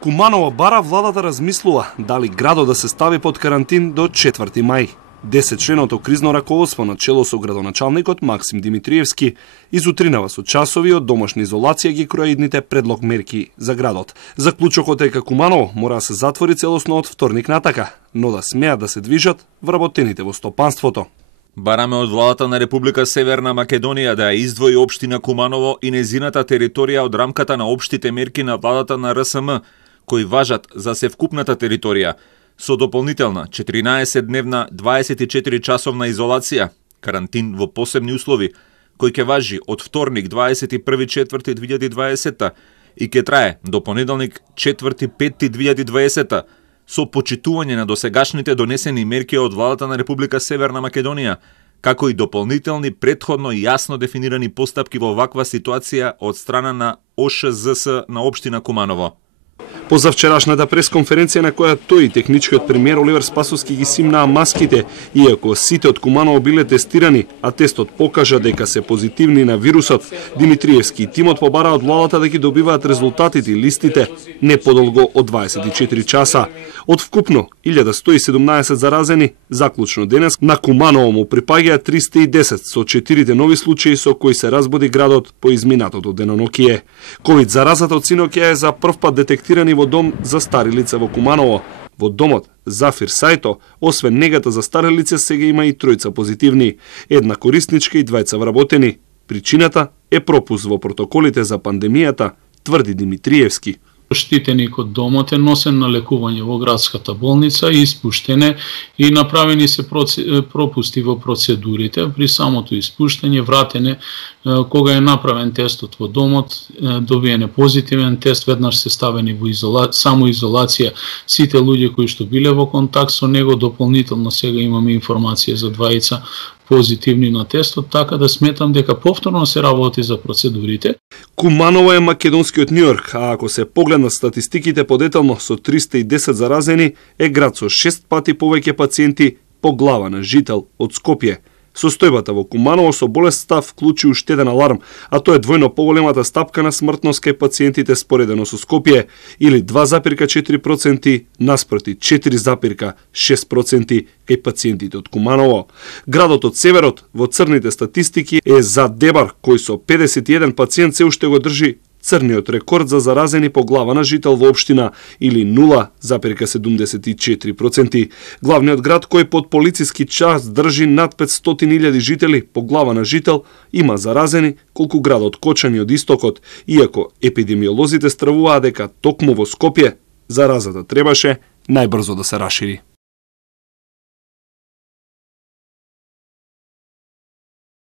Куманово бара владата размислува дали градот да се стави под карантин до 4 мај. 10-членото кризно раководство на чело со градоначалникот Максим Димитриевски изутринава со часови од домашна изолација ги кроја идните предлог мерки за градот. Заклучокот е дека Куманово мора да се затвори целосно од вторник натака, но да смеат да се движат вработените во стопанството. Бараме од владата на Република Северна Македонија да ја издвои општина Куманово и незината територија од рамката на општите мерки на владата на РСМ, кои важат за севкупната територија, со дополнителна 14-дневна 24-часовна изолација, карантин во посебни услови, кој ќе важи од вторник 21.4.2020 и ќе трае до понеделник 4.5.2020, со почитување на досегашните донесени мерки од владата на Република Северна Македонија, како и дополнителни предходно јасно дефинирани постапки во ваква ситуација од страна на ОШЗС на општина Куманово. По завчерашната пресконференција на која тој и техничкиот премиер Оливер Спасовски ги симнаа маските, иако сите од Куманово биле тестирани, а тестот покажа дека се позитивни на вирусот, Димитриевски и тимот побара од владата да ги добиваат резултатите и листите не подолго од 24 часа. Од вкупно 1117 заразени, заклучно денес на Куманово му припаѓаат 310 со 4 нови случаи со кои се разбуди градот по изминатото денонокие. Ковид заразата од синоќа е за прв пат детектирани во дом за стари лица во Куманово. Во домот Зафир Сајто, освен негата за стари лица, сега има и тројца позитивни, една корисничка и двајца вработени. Причината е пропуск во протоколите за пандемијата, тврди Димитриевски. Штитеникот домот е носен на лекување во градската болница и испуштен и направени се пропусти во процедурите. При самото испуштање вратене, кога е направен тестот во домот, добиен е позитивен тест, веднаш се ставени во самоизолација сите луѓе кои што биле во контакт со него. Дополнително сега имаме информација за двајца позитивни на тестот, така да сметам дека повторно се работи за процедурите. Куманово е македонскиот Њујорк, а ако се погледнат статистиките подетално, со 310 заразени е град со 6 пати повеќе пациенти по глава на жител од Скопје. Состојбата во Куманово со болест став вклучи уште еден аларм, а тоа е двојно поголемата стапка на смртност кај пациентите споредено со Скопје, или 2,4% наспроти 4,6% кај пациентите од Куманово. Градот од северот во црните статистики е за Дебар, кој со 51 пациент се уште го држи црниот рекорд за заразени по глава на жител во општина, или 0,74%. Главниот град кој под полициски час држи над 500.000 жители по глава на жител има заразени колку градот Кочани од истокот, иако епидемиолозите стравуваат дека токму во Скопје заразата требаше најбрзо да се рашири.